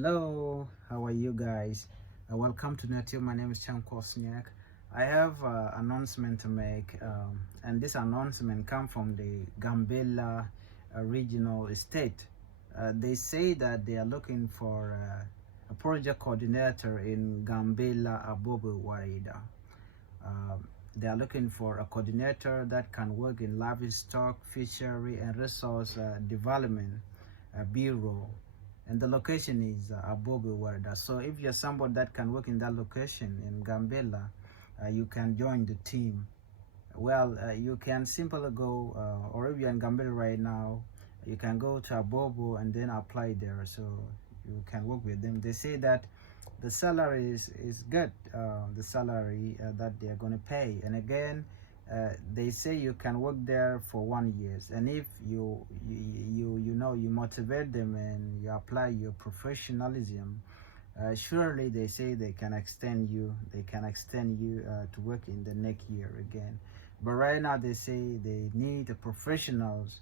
Hello, how are you guys? Welcome to Native. My name is Cham Kosniak. I have announcement to make, and this announcement come from the Gambella regional estate. They say that they are looking for a project coordinator in Gambella, Abobo, woreda. They are looking for a coordinator that can work in livestock, fishery, and resource development bureau, and the location is Abobo, woreda. So if you're somebody that can work in that location in Gambella, you can join the team. Well, you can simply go, or if you're in Gambella right now, you can go to Abobo and then apply there. So you can work with them. They say that the salary is good, the salary that they are going to pay. And again, they say you can work there for 1 year, and if you motivate them and you apply your professionalism, surely they say they can extend you, to work in the next year again. But right now they say they need professionals,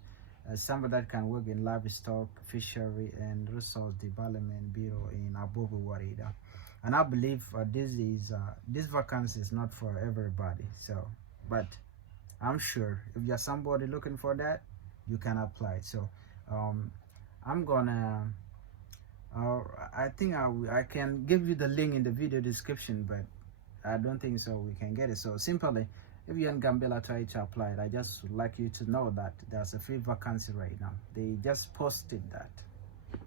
somebody that can work in livestock, fishery, and resource development bureau in Abobo, woreda. And I believe this vacancy is not for everybody. So, but I'm sure if you're somebody looking for that, you can apply. So, I'm gonna. I think I can give you the link in the video description, but I don't think so we can get it. So simply, if you're in Gambella, try to apply it. I just would like you to know that there's a free vacancy right now. They just posted that.